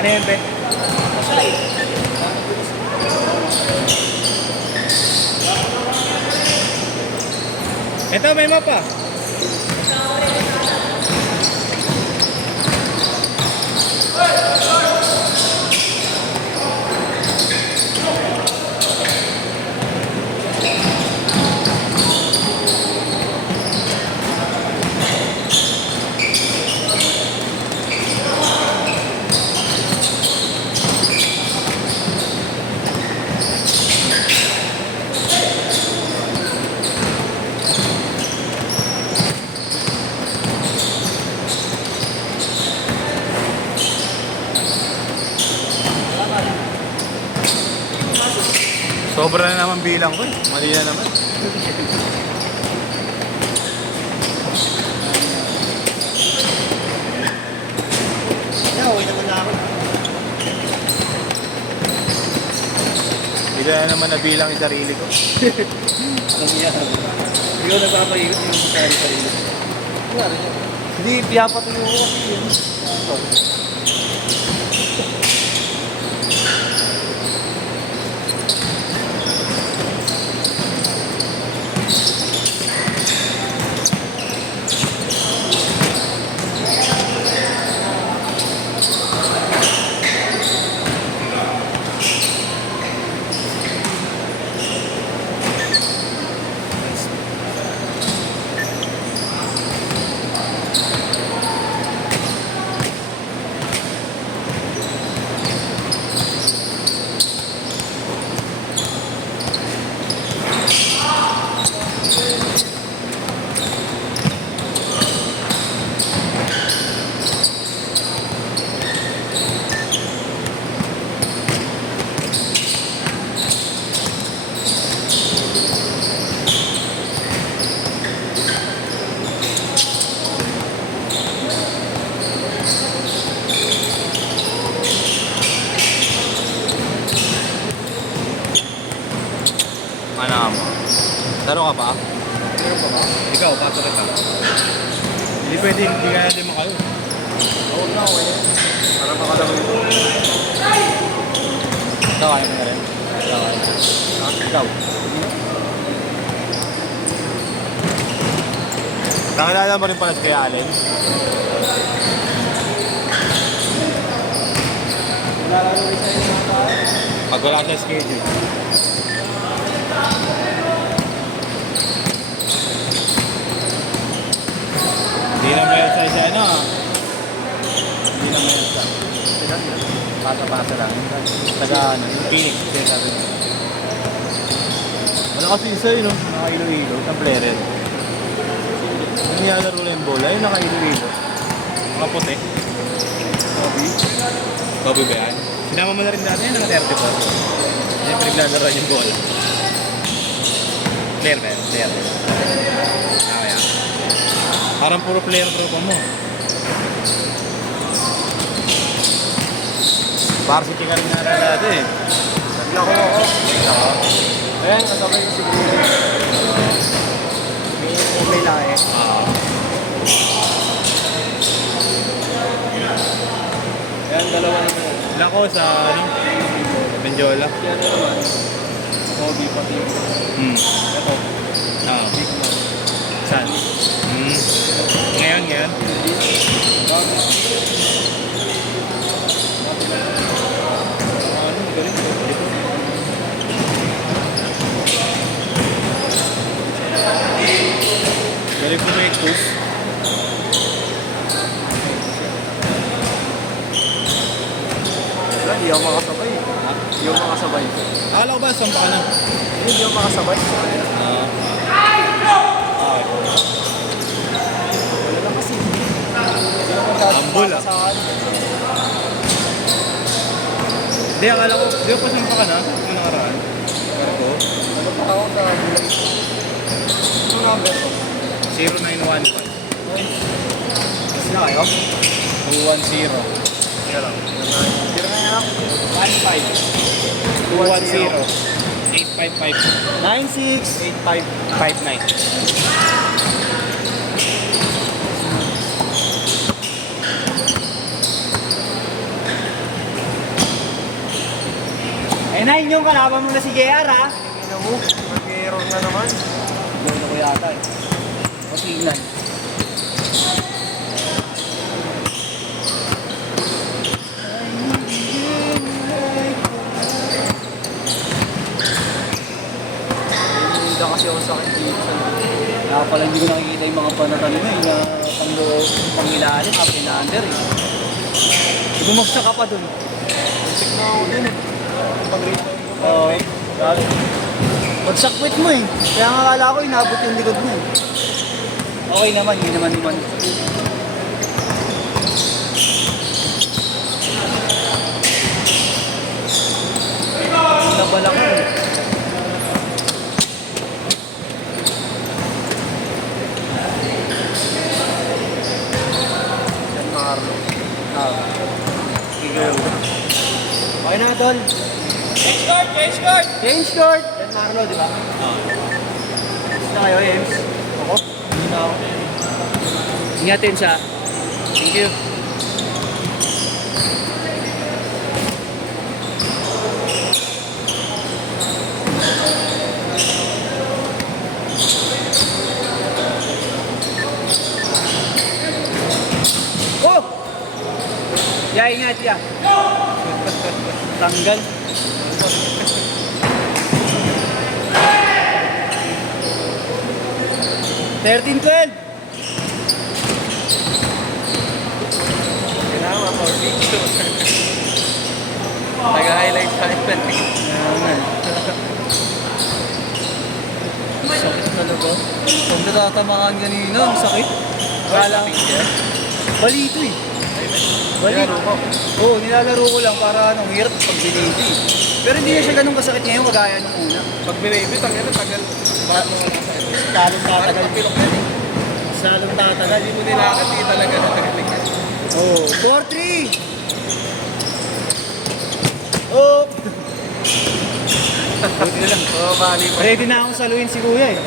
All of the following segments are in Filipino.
Ano yan, Be? Ito, may mapa. Sobra na naman bilang ko eh. Mali na naman. Okay naman na ako. Hindi na naman nabilang yung sarili ko. Anong yan? Hindi ko nagpapaikot yung sarili. Hindi, piyapatuloy ko kasi yun. Ano mo? Taro ka ba? Ikaw, pasok kita. Hindi pwede, hindi ka natin makayo. Oo na, okay. Para makalaro ito. Ikaw, ayaw na rin. Ikaw, ayaw na. Ikaw. Nakilala mo rin pala si Kuya Allen? Nalaro rin sa'yo mga tayo. Pag wala sa schedule. Hindi na meron sa isa, ano? Hindi na meron sa. Pasa-pasa lang. Taga, ano, yung Phoenix. Sabi niya. Wala kasi isa yun, no? Naka-ilo-ilo. Sa player. Yung nilalaro na yung bola, yung naka-ilo-ilo. Nakaputi. Bobby. Bobby ba yan? Sinama mo na rin dati yan, naka-34. Yan, pinaglalaro yung bola. Player ba yan? Player. Ah, yan. Parang puro player tropa mo. Varsity ka rin na dati eh. Naglako ako. Ayan, kasabay ko siguro. May lang eh. Ayan, dalawa naman. Lako sa ano? Benjola. Yan naman. Bobby pati. Ito. Big man. Saan? Ngayon. Bobby. Ano, galing ko. Ito. Galing po may push. Hindi ako makasabay. Hindi ako makasabay. Akala ko ba saan pa ka na? Hindi ako makasabay. Wala lang kasi. Hindi ako Ambul, ah. sa akin. Hindi, akala ko. Di ko pa saan pa ka na? Kung nakaraan. Marco. Ano pa ako sa bulay? Ano number ko? 0915. Kasi na kayo? 210. Kaya lang. Tira na yan ako. 210. 855. 9685. 59. Eh, 9 yung kalaban mo na si JR, ha? Ina mo, mag-error na naman. Lolo ko yata eh. O signal. Hindi kasi ako sakit dito sa Kaya pala hindi ko nakikita yung mga panatan mo eh, na pangloob, pangilalim, up and under eh. Bumagsak ka pa dun. Check na ako dun. Pag-rate ko. Oo. Pagsakwit mo eh. Kaya nga akala ko inabot yung likod mo eh. Okay naman, hindi naman. Nabala ko eh. Yan Marlo. Sige. Okay na, tol. Change court! Yan Marlo, di ba? Gusto na kayo, Ems? Ako? Hindi na ako. Ingatin siya. Thank you. Oh! Ya, ingat ya. Tanggal. Thirteen, 12. Kailangan for picture. Nag-highlight sa akin. Sakit talaga. Kung natatamaan kanina, ang sakit. Kala ko. Balito eh. Balito. Oo, nilalaro ko lang para ang hirap pag binili. Pero hindi na siya ganun kasakit ngayon kagaya nung una. Pag binibit, ang ina, tagal. Bakit mo wala sa ito? Lalong Parang tatagal. kapilok yan eh. Lalong tatagal. Hindi mo nilakad, di talaga natagaling yan. Oh, 4-3. Oh! Buti na lang. Oo, mali pa. Ready na akong saluhin si Kuya eh.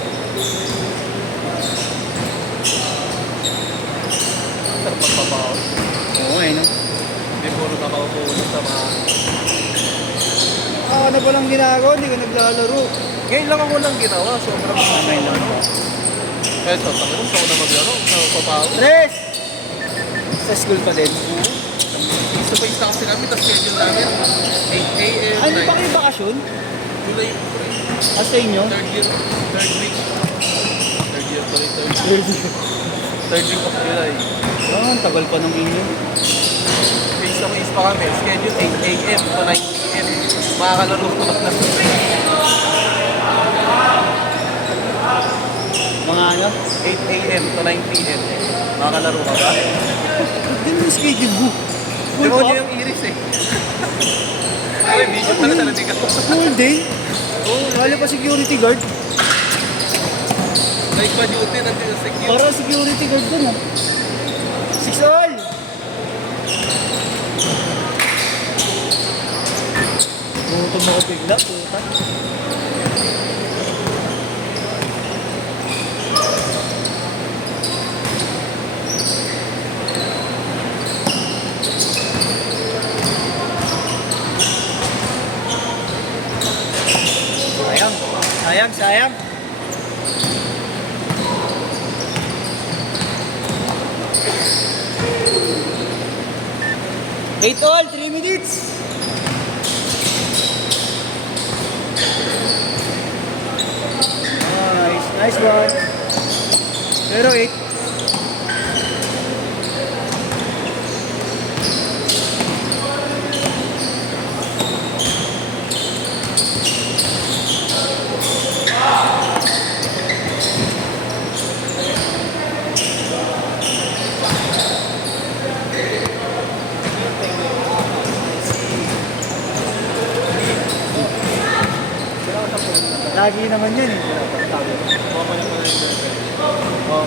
Sarap magpapaw. Oo eh, no? Hindi puro nakaupo ulit sa mga... Ako na palang ginagawa, hindi ko naglalaro. Ngayon lang ako lang ginawa. Sobrang Mamay lang ako. Eto, tangan sa una maglaro. Sa papaw. Tres! Sa school pa din. Sabay na kasi namin, tapos schedule namin. 8 a.m. Ano ba kayo bakasyon? July Ah, sa inyo? third year, third week. Third year, third week of July. Oh, ang tagal pa ng inyo. Face to face pa kami. Schedule 8 a.m. to 9 p.m. Makakalaro ko na. Mga ano? 8 a.m. to 9 p.m. Makakalaro ka ba? Hindi mo yung schedule mo. Di mo niyo yung iris eh. Ay, video pala talaga ka. Full day? Oo, Wala pa security guard. like pa duty natin yung secure. Para security guard ko na. 6 all! Gutom ako bigla, puta. Sayang, sayang, sayang. Eight all, 3 minutes. Nice, nice one. Pero 8. Lagi naman yun eh. Oh.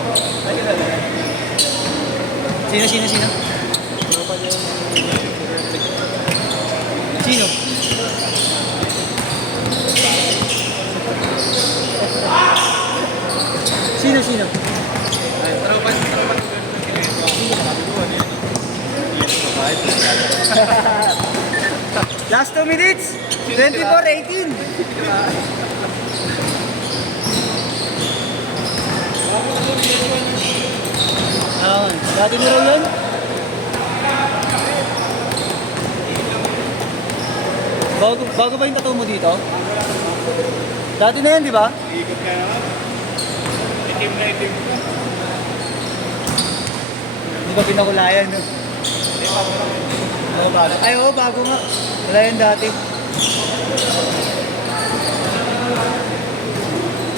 Sino? Sino? Sino? Ay, tropa. Sabi ko, ano yun? Last 2 minutes. 24-18. Dati ni Roland. Bago ba yung tattoo mo dito? Dati na yan, di ba? Ikot ka naman. Itim na itim ka. Hindi ba pinakulayan, no? Ay, oo, bago nga. Wala yan dati.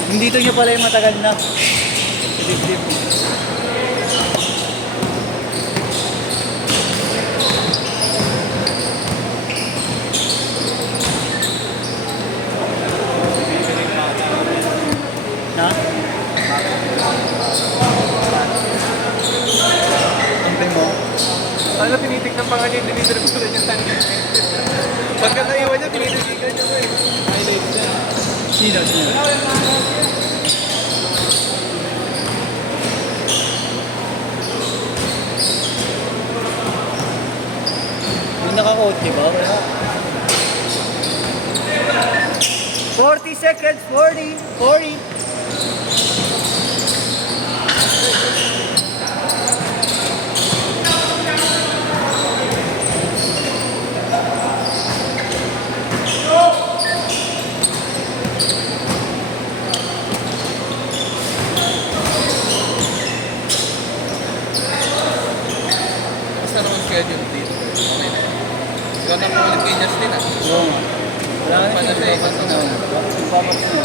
Yung dito nyo pala yung matagal na. Sa dibdib. Ha? Samping mo? Ano tinitignan pa nga niya yung dinidrip ko rin yung tangin. Pagka naiwan niya, tinitigan niya ko eh. Highlights niya. Sino? Yung naka-coat, di ba? Wala. 40 seconds, 40. Basta naman schedule dito. Okay na yun. Ikaw na po ulit kay Justin ah. Oo nga. Wala na Paano siya siya. Papasin na.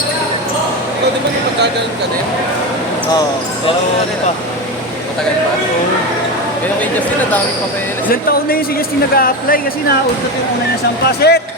Ikaw di ba nung magkagalan ka din? Oo. Pero ano pa? Matagal pa? Kaya kay Justin, ang daming papeles. Ilang taon na yun si Justin nag-a-apply kasi na-out na yung una niya sa paset.